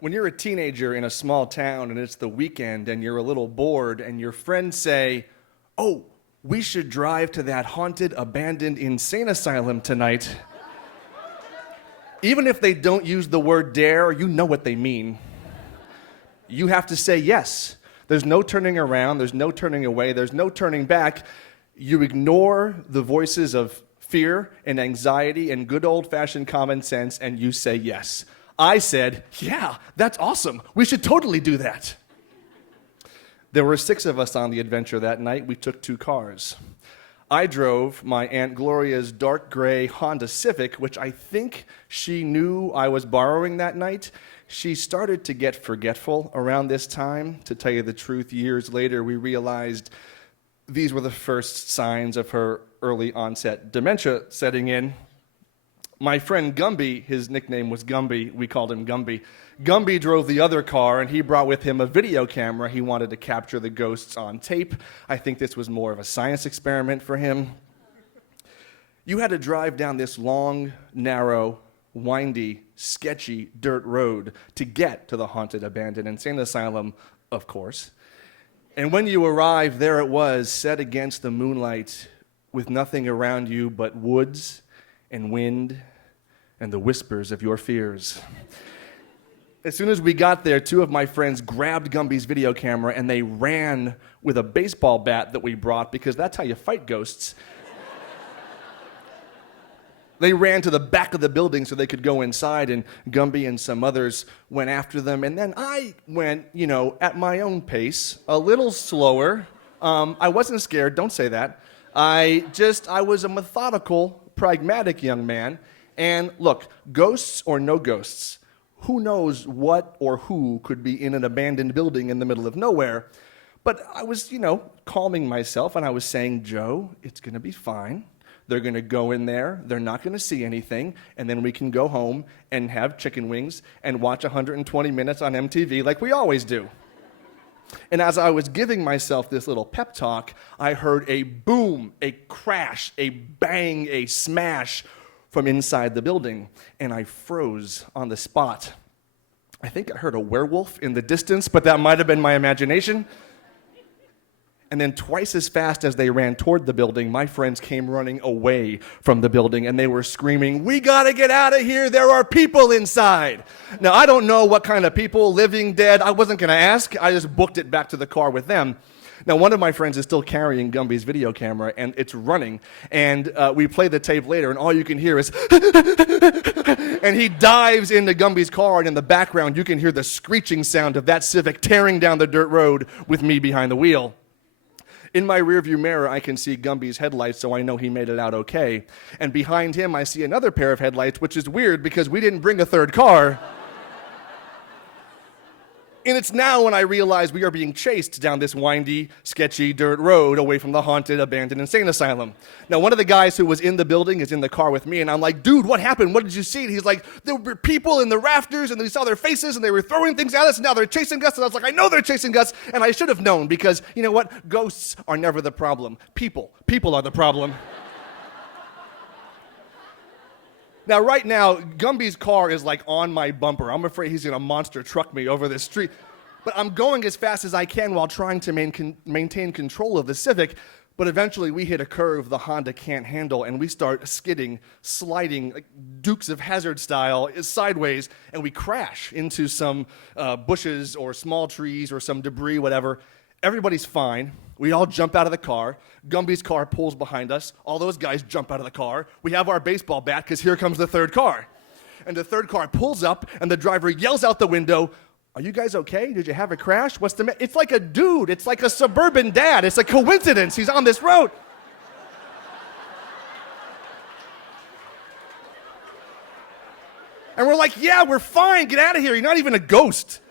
When you're a teenager in a small town and it's the weekend and you're a little bored and your friends say, "Oh, we should drive to that haunted, abandoned insane asylum tonight." Even if they don't use the word dare, you know what they mean. You have to say yes. There's no turning around, there's no turning away, there's no turning back. You ignore the voices of fear and anxiety and good old-fashioned common sense, and you say yes. I said, "Yeah, that's awesome. We should totally do that." There were 6 of us on the adventure that night. We took 2 cars. I drove my Aunt Gloria's dark gray Honda Civic, which I think she knew I was borrowing that night. She started to get forgetful around this time. To tell you the truth, years later, we realized these were the first signs of her early onset dementia setting in. My friend Gumby, his nickname was Gumby, we called him Gumby. Gumby drove the other car, and he brought with him a video camera. He wanted to capture the ghosts on tape. I think this was more of a science experiment for him. You had to drive down this long, narrow, windy, sketchy dirt road to get to the haunted, abandoned insane asylum, of course. And when you arrived, there it was, set against the moonlight, with nothing around you but woods and wind and the whispers of your fears. As soon as we got there, 2 of my friends grabbed Gumby's video camera and they ran with a baseball bat that we brought, because that's how you fight ghosts. They ran to the back of the building so they could go inside, and Gumby and some others went after them. And then I went, at my own pace, a little slower. I wasn't scared, don't say that. I was a methodical, pragmatic young man. And look, ghosts or no ghosts, who knows what or who could be in an abandoned building in the middle of nowhere. But I was, calming myself, and I was saying, "Joe, it's going to be fine. They're going to go in there, they're not going to see anything, and then we can go home and have chicken wings and watch 120 minutes on MTV like we always do." And as I was giving myself this little pep talk, I heard a boom, a crash, a bang, a smash from inside the building, and I froze on the spot. I think I heard a werewolf in the distance, but that might have been my imagination. And then twice as fast as they ran toward the building, my friends came running away from the building, and they were screaming, "We gotta get out of here, there are people inside." Now, I don't know what kind of people, living, dead, I wasn't gonna ask, I just booked it back to the car with them. Now, one of my friends is still carrying Gumby's video camera, and it's running, and we play the tape later, and all you can hear is, and he dives into Gumby's car, and in the background, you can hear the screeching sound of that Civic tearing down the dirt road with me behind the wheel. In my rearview mirror, I can see Gumby's headlights, so I know he made it out okay. And behind him, I see another pair of headlights, which is weird because we didn't bring a third car. And it's now when I realize we are being chased down this windy, sketchy dirt road away from the haunted, abandoned insane asylum. Now, one of the guys who was in the building is in the car with me, and I'm like, "Dude, what happened? What did you see?" And he's like, "There were people in the rafters, and we saw their faces, and they were throwing things at us, and now they're chasing us." And I was like, "I know they're chasing us," and I should have known, because you know what? Ghosts are never the problem. People are the problem. Now, right now, Gumby's car is like on my bumper. I'm afraid he's gonna monster truck me over this street. But I'm going as fast as I can while trying to maintain control of the Civic. But eventually we hit a curve the Honda can't handle, and we start skidding, sliding, like Dukes of Hazzard style, sideways, and we crash into some bushes or small trees or some debris, whatever. Everybody's fine. We all jump out of the car. Gumby's car pulls behind us. All those guys jump out of the car. We have our baseball bat, because here comes the third car. And the third car pulls up, and the driver yells out the window, "Are you guys okay? Did you have a crash? What's the It's like a dude. It's like a suburban dad. It's a coincidence. He's on this road." And we're like, "Yeah, we're fine. Get out of here. You're not even a ghost."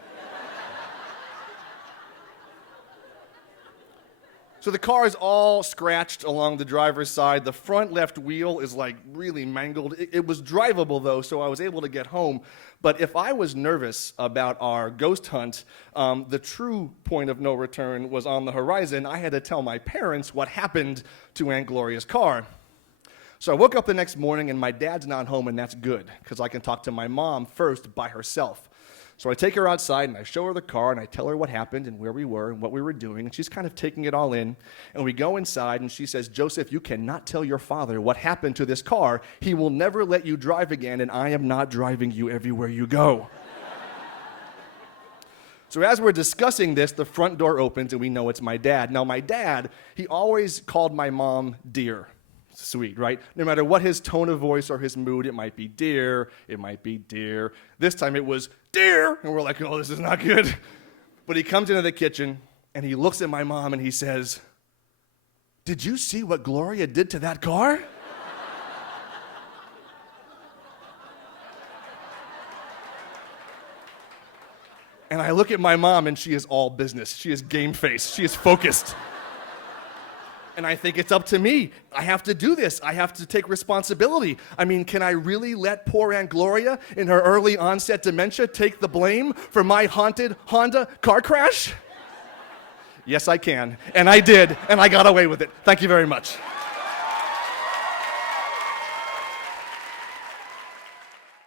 So the car is all scratched along the driver's side. The front left wheel is like really mangled. It was drivable though, so I was able to get home. But if I was nervous about our ghost hunt, the true point of no return was on the horizon. I had to tell my parents what happened to Aunt Gloria's car. So I woke up the next morning and my dad's not home, and that's good, because I can talk to my mom first by herself. So I take her outside and I show her the car and I tell her what happened and where we were and what we were doing. And she's kind of taking it all in. And we go inside and she says, Joseph, you cannot tell your father what happened to this car. He will never let you drive again, and I am not driving you everywhere you go. So as we're discussing this, the front door opens and we know it's my dad. Now my dad, he always called my mom dear. Sweet, right? No matter what his tone of voice or his mood, it might be dear, it might be dear. This time it was dear, and we're like, oh, this is not good. But he comes into the kitchen, and he looks at my mom, and he says, did you see what Gloria did to that car? And I look at my mom, and she is all business. She is game face. She is focused. And I think it's up to me. I have to do this. I have to take responsibility. I mean, can I really let poor Aunt Gloria in her early onset dementia take the blame for my haunted Honda car crash? Yes, I can. And I did, and I got away with it. Thank you very much.